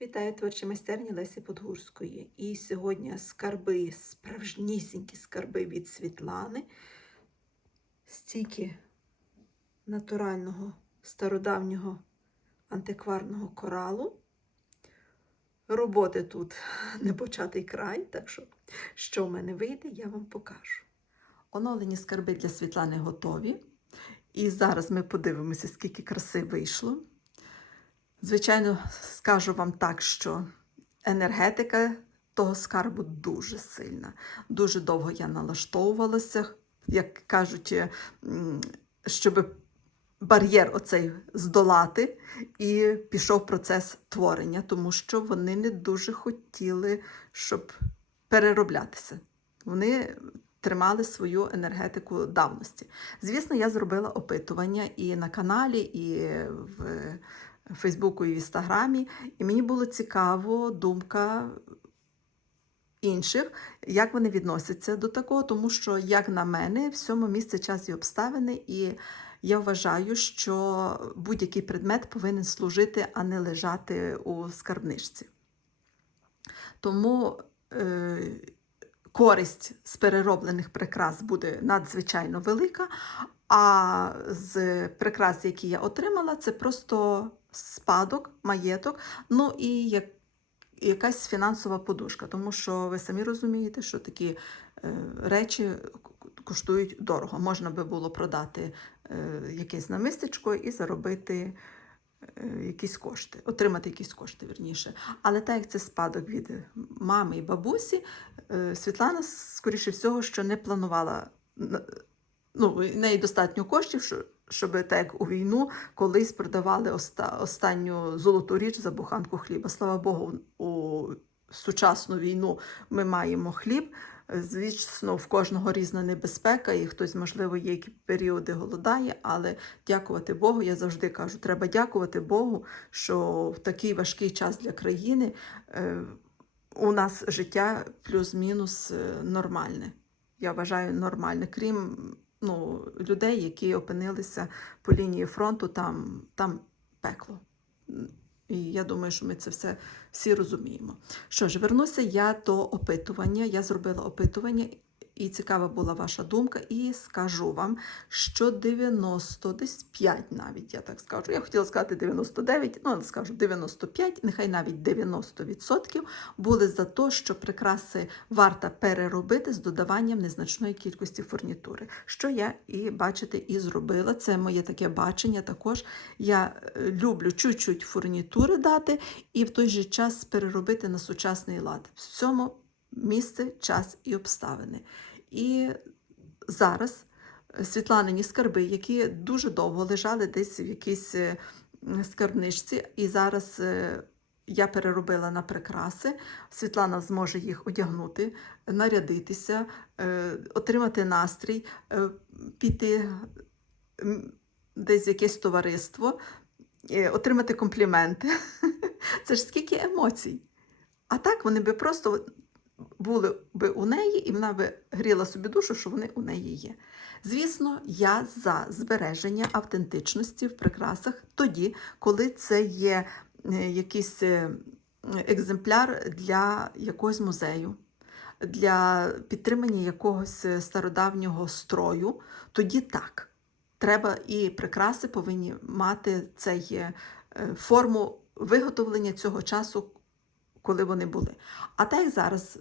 Вітаю творчі майстерні Лесі Подгурської. І сьогодні скарби, справжнісінькі скарби від Світлани, стільки натурального стародавнього антикварного коралу. Роботи тут не початий край, так що, що в мене вийде, я вам покажу. Оновлені скарби для Світлани готові. І зараз ми подивимося, скільки краси вийшло. Звичайно, скажу вам так, що енергетика того скарбу дуже сильна. Дуже довго я налаштовувалася, як кажуть, щоб бар'єр оцей здолати, і пішов процес творення, тому що вони не дуже хотіли, щоб перероблятися. Вони тримали свою енергетику давності. Звісно, я зробила опитування і на каналі, і в Фейсбуку і в Інстаграмі, і мені було цікаво думка інших, як вони відносяться до такого, тому що, як на мене, всьому місце, час і обставини, і я вважаю, що будь-який предмет повинен служити, а не лежати у скарбничці. Тому е, користь з перероблених прикрас буде надзвичайно велика, а з прикрас, які я отримала, це просто спадок, маєток, ну і як, якась фінансова подушка, тому що ви самі розумієте, що такі е, речі коштують дорого. Можна би було продати е, якесь намистечко і заробити е, якісь кошти, отримати якісь кошти, верніше. Але так як це спадок від мами і бабусі, е, Світлана, скоріше всього, що не планувала. Ну, неї достатньо коштів, щоб так як у війну колись продавали оста- останню золоту річ за буханку хліба. Слава Богу, у сучасну війну ми маємо хліб. Звісно, в кожного різна небезпека, і хтось, можливо, є які періоди голодає, але дякувати Богу, я завжди кажу, треба дякувати Богу, що в такий важкий час для країни е, у нас життя плюс-мінус е, нормальне. Я вважаю нормальне, крім ну, людей, які опинилися по лінії фронту, там, там пекло. І я думаю, що ми це все всі розуміємо. Що ж, вернуся я до опитування. Я зробила опитування, і цікава була ваша думка, і скажу вам, що 90, десь 5 навіть, я так скажу. Я хотіла сказати 99, ну, скажу 95, нехай навіть 90% були за те, що прикраси варто переробити з додаванням незначної кількості фурнітури. Що я і бачите, і зробила. Це моє таке бачення. Також я е, люблю чуть-чуть фурнітури дати і в той же час переробити на сучасний лад. В цьому місце, час і обставини. І зараз е, Світланині скарби, які дуже довго лежали десь в якійсь е, скарбничці, і зараз е, я переробила на прикраси. Світлана зможе їх одягнути, нарядитися, отримати настрій, піти десь в якесь товариство, отримати компліменти. Це ж скільки емоцій. А так вони би просто були би у неї, і вона би гріла собі душу, що вони у неї є. Звісно, я за збереження автентичності в прикрасах тоді, коли це є е, якийсь е, екземпляр для якогось музею, для підтримання якогось е, стародавнього строю, тоді так. Треба і прикраси повинні мати цей форму виготовлення цього часу, коли вони були. А так як зараз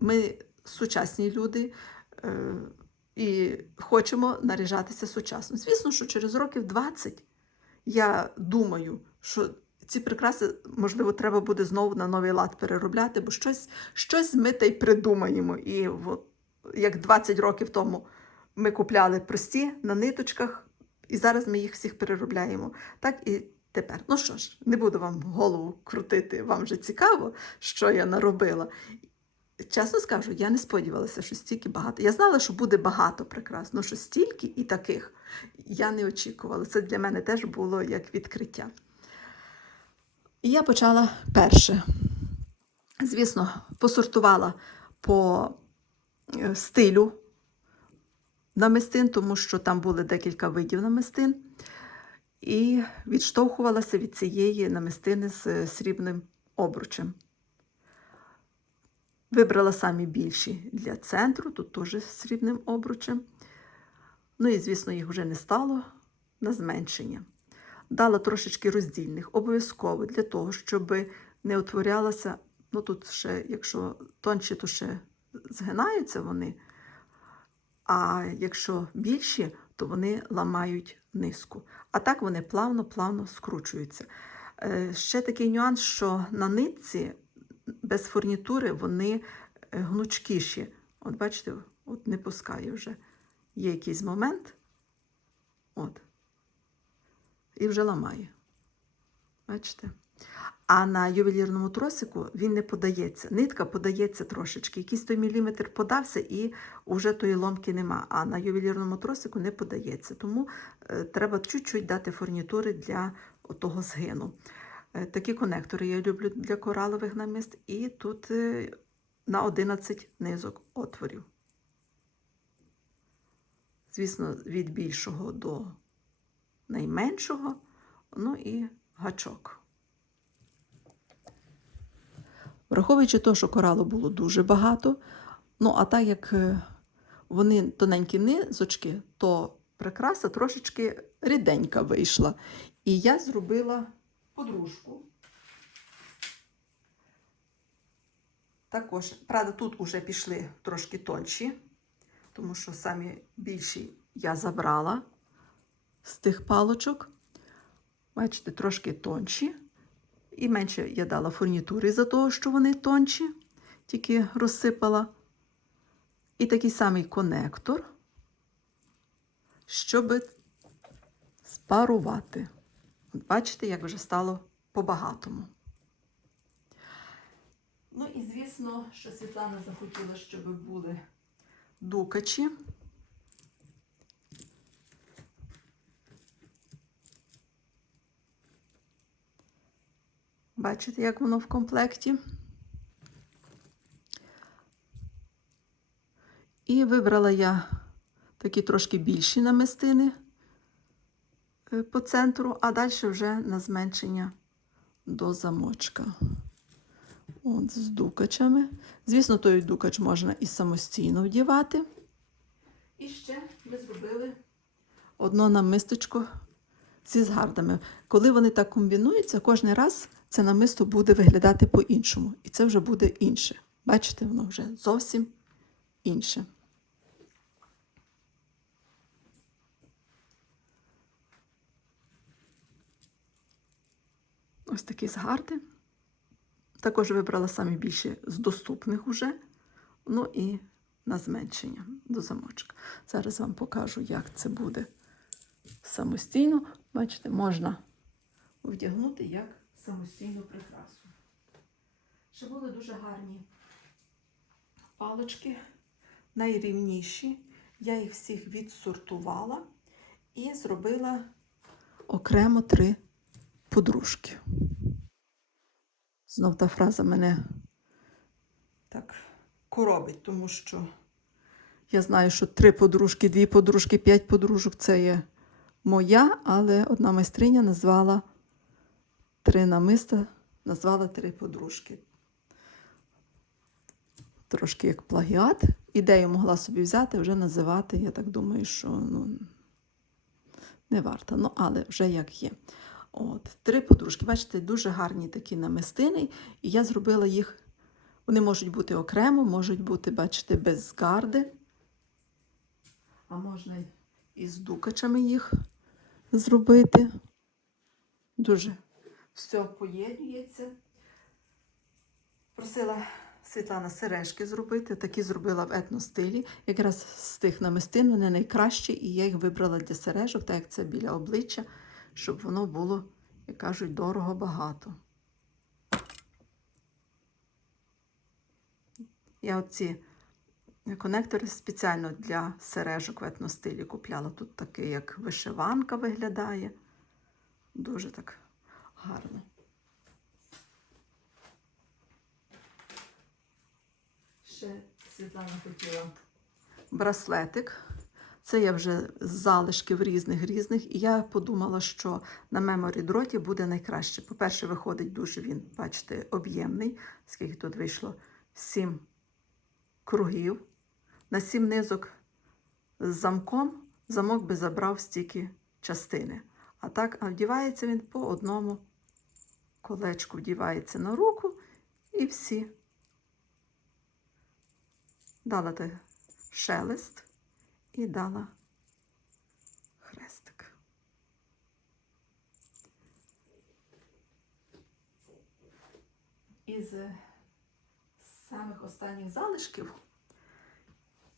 ми сучасні люди е, і хочемо наряжатися сучасно. Звісно, що через років 20 я думаю, що ці прикраси, можливо, треба буде знову на новий лад переробляти, бо щось, щось ми та й придумаємо. І от, як 20 років тому ми купляли прості на ниточках, і зараз ми їх всіх переробляємо. Так і тепер. Ну що ж, не буду вам голову крутити, вам вже цікаво, що я наробила. Чесно скажу, я не сподівалася, що стільки багато. Я знала, що буде багато прикрас, але що стільки і таких я не очікувала. Це для мене теж було як відкриття. І я почала перше. Звісно, посортувала по е, стилю намистин, тому що там були декілька видів намистин. І відштовхувалася від цієї намистини з е, срібним обручем. Вибрала самі більші для центру, тут теж срібним обручем. Ну і, звісно, їх вже не стало на зменшення. Дала трошечки роздільних, обов'язково для того, щоб не утворялася. Ну тут ще, якщо тонші, то ще згинаються вони. А якщо більші, то вони ламають низку. А так вони плавно-плавно скручуються. Е, Ще такий нюанс, що на нитці без фурнітури вони е, гнучкіші. От бачите, от не пускає вже. Є якийсь момент, от, і вже ламає. Бачите? А на ювелірному тросику він не подається. Нитка подається трошечки. Якийсь той міліметр подався, і вже тої ломки нема. А на ювелірному тросику не подається. Тому е, треба чуть-чуть дати фурнітури для того згину. Е, такі конектори я люблю для коралових намист, і тут е, на 11 низок отворів. Звісно, від більшого до найменшого, ну і гачок. Враховуючи те, що коралу було дуже багато, ну а так як е, вони тоненькі низочки, то прикраса трошечки ріденька вийшла. І я зробила подружку. Також, правда, тут уже пішли трошки тонші, тому що самі більші я забрала з тих палочок. Бачите, трошки тонші. І менше я дала фурнітури за того, що вони тонші, тільки розсипала. І такий самий конектор, щоб спарувати. От бачите, як вже стало по-багатому. Ну і звісно, що Світлана захотіла, щоб були дукачі. Бачите, як воно в комплекті. І вибрала я такі трошки більші намистини по центру, а далі вже на зменшення до замочка. От, з дукачами. Звісно, той дукач можна і самостійно вдівати. І ще ми зробили одно намисточко зі згардами. Коли вони так комбінуються, кожен раз це намисто буде виглядати по-іншому. І це вже буде інше. Бачите, воно вже зовсім інше. Ось такі згарди. Також вибрала самі більші з доступних уже. Ну і на зменшення до замочка. Зараз вам покажу, як це буде самостійно. Бачите, можна вдягнути як самостійну прикрасу. Ще були дуже гарні палочки, найрівніші. Я їх всіх відсортувала і зробила окремо три подружки. Знов та фраза мене так коробить, тому що я знаю, що три подружки, дві подружки, п'ять подружок це є моя, але одна майстриня назвала три намиста, назвала три подружки. Трошки як плагіат. Ідею могла собі взяти, вже називати. Я так думаю, що ну, не варто. Ну, але вже як є. От, Три подружки. Бачите, дуже гарні такі намистини. І я зробила їх. Вони можуть бути окремо, можуть бути, бачите, без гарди. А можна і з дукачами їх зробити. Дуже все поєднується. Просила Світлана сережки зробити, такі зробила в етностилі. Якраз з тих намистин вони найкращі, і я їх вибрала для сережок, так як це біля обличчя, щоб воно було, як кажуть, дорого багато. Я оці конектори спеціально для сережок в етностилі купляла. Тут такий, як вишиванка виглядає. Дуже так гарно. Ще Світлана хотіла браслетик. Це я вже з залишків різних різних. І я подумала, що на меморі дроті буде найкраще. По-перше, виходить дуже він, бачите, об'ємний. Скільки тут вийшло? Сім кругів. На сім низок з замком замок би забрав стільки частини. А так а вдівається він по одному колечку, вдівається на руку і всі. Дала те шелест і дала хрестик. Із самих останніх залишків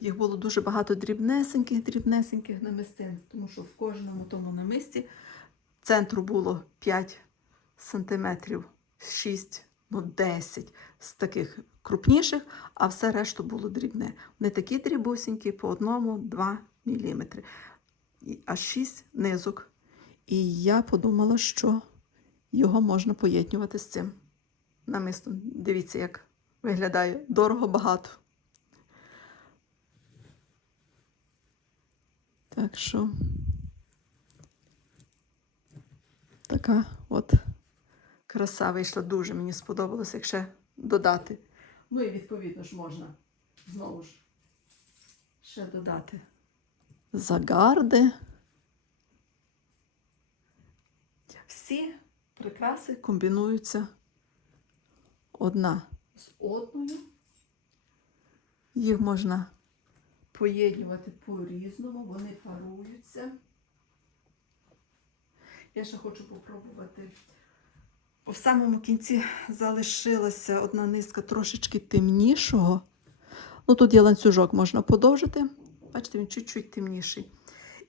їх було дуже багато дрібнесеньких, дрібнесеньких намистин, тому що в кожному тому намисті центру було 5 сантиметрів, 6, ну 10 з таких крупніших, а все решту було дрібне. Вони такі дрібусінькі по одному 2 міліметри. І Аж 6 низок. І я подумала, що його можна поєднувати з цим намистом. Дивіться, як виглядає дорого багато. Так що така от краса вийшла дуже. Мені сподобалося, як ще додати. Ну і відповідно ж можна знову ж ще додати загарди. Всі прикраси комбінуються одна з одною. Їх можна поєднувати по-різному, вони паруються. Я ще хочу попробувати. В самому кінці залишилася одна низка трошечки темнішого. Ну, тут є ланцюжок, можна подовжити. Бачите, він чуть-чуть темніший.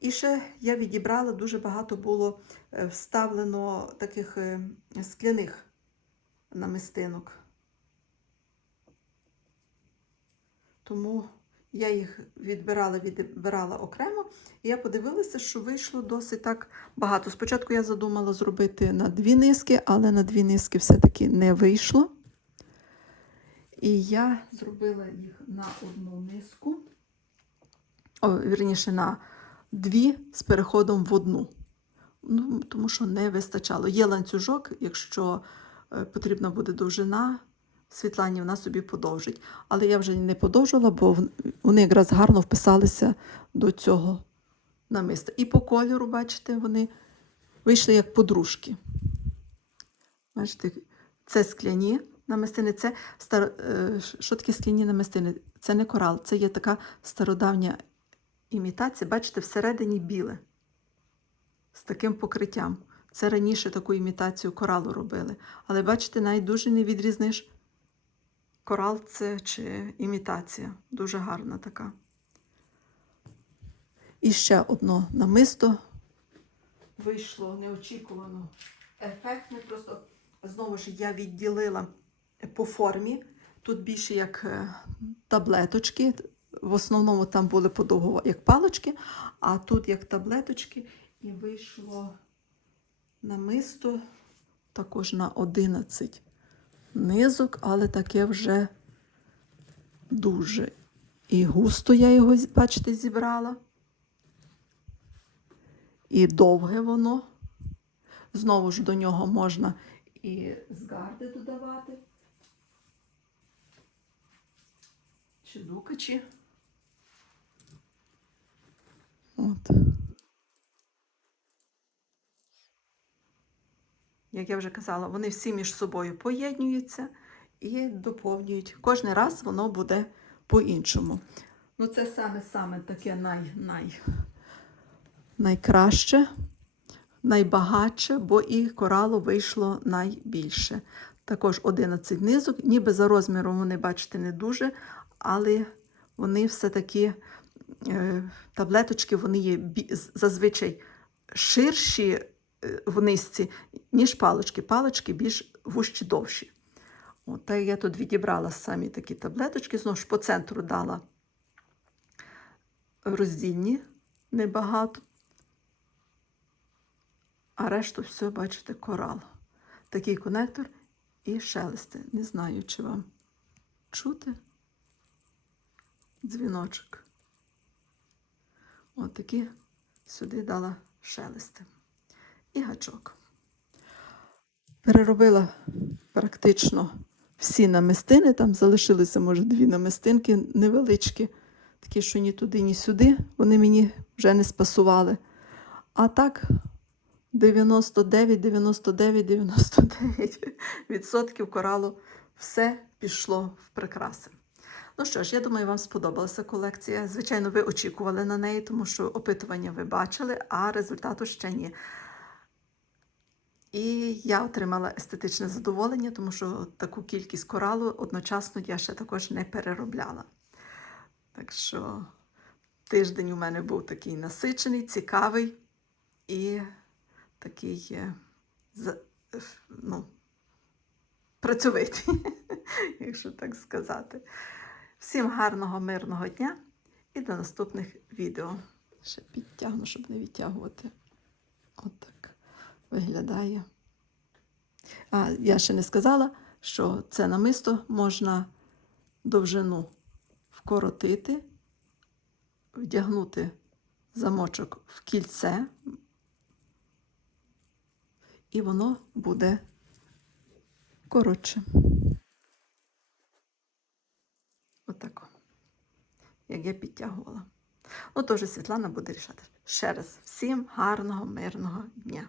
І ще я відібрала, дуже багато було е, вставлено таких е, скляних намистинок. Тому я їх відбирала, відбирала окремо, і я подивилася, що вийшло досить так багато. Спочатку я задумала зробити на дві низки, але на дві низки все-таки не вийшло. І я зробила їх на одну низку, о, вірніше, на дві з переходом в одну. Ну, тому що не вистачало. Є ланцюжок, якщо е, потрібна буде довжина, Світлані вона собі подовжить. Але я вже не подовжувала, бо вони якраз гарно вписалися до цього намиста. І по кольору, бачите, вони вийшли як подружки. Бачите, це скляні намистини. Це стар... е, що таке скляні намистини? Це не корал, це є така стародавня імітація. Бачите, всередині біле з таким покриттям. Це раніше таку імітацію коралу робили. Але бачите, навіть дуже не відрізниш, корал це чи імітація. Дуже гарна така. І ще одно намисто вийшло неочікувано ефектне. Просто знову ж я відділила по формі. Тут більше як е, таблеточки. В основному там були подовго як палочки, а тут як таблеточки. І вийшло намисто також на 11 низок, але таке вже дуже. І густо я його, бачите, зібрала. І довге воно. Знову ж до нього можна і згарди додавати. Чи дукачі. От. Як я вже казала, вони всі між собою поєднуються і доповнюють. Кожен раз воно буде по-іншому. Ну, це саме-саме таке най, най, найкраще, найбагатше, бо і коралу вийшло найбільше. Також 11 низок, ніби за розміром вони, бачите, не дуже, але вони все-таки е, таблеточки вони є зазвичай ширші в низці, ніж палочки. Палочки більш вущі довші. От, та я тут відібрала самі такі таблеточки, знову ж по центру дала роздільні небагато. А решту все, бачите, корал. Такий конектор і шелести. Не знаю, чи вам чути дзвіночок. Отакі сюди дала шелести. І гачок. Переробила практично всі намистини. Там залишилися, може, дві намистинки невеличкі, такі, що ні туди, ні сюди. Вони мені вже не спасували. А так 99, 99, 99 відсотків коралу все пішло в прикраси. Ну що ж, я думаю, вам сподобалася колекція. Звичайно, ви очікували на неї, тому що опитування ви бачили, а результату ще ні. І я отримала естетичне задоволення, тому що таку кількість коралу одночасно я ще також не переробляла. Так що тиждень у мене був такий насичений, цікавий і такий е, ну, працьовитий, якщо так сказати. Всім гарного, мирного дня і до наступних відео. Ще підтягну, щоб не відтягувати. Отак виглядає. А, я ще не сказала, що це намисто можна довжину вкоротити, вдягнути замочок в кільце, і воно буде коротше. Отако. Як я підтягувала. Ну, то вже Світлана буде рішати. Ще раз всім гарного, мирного дня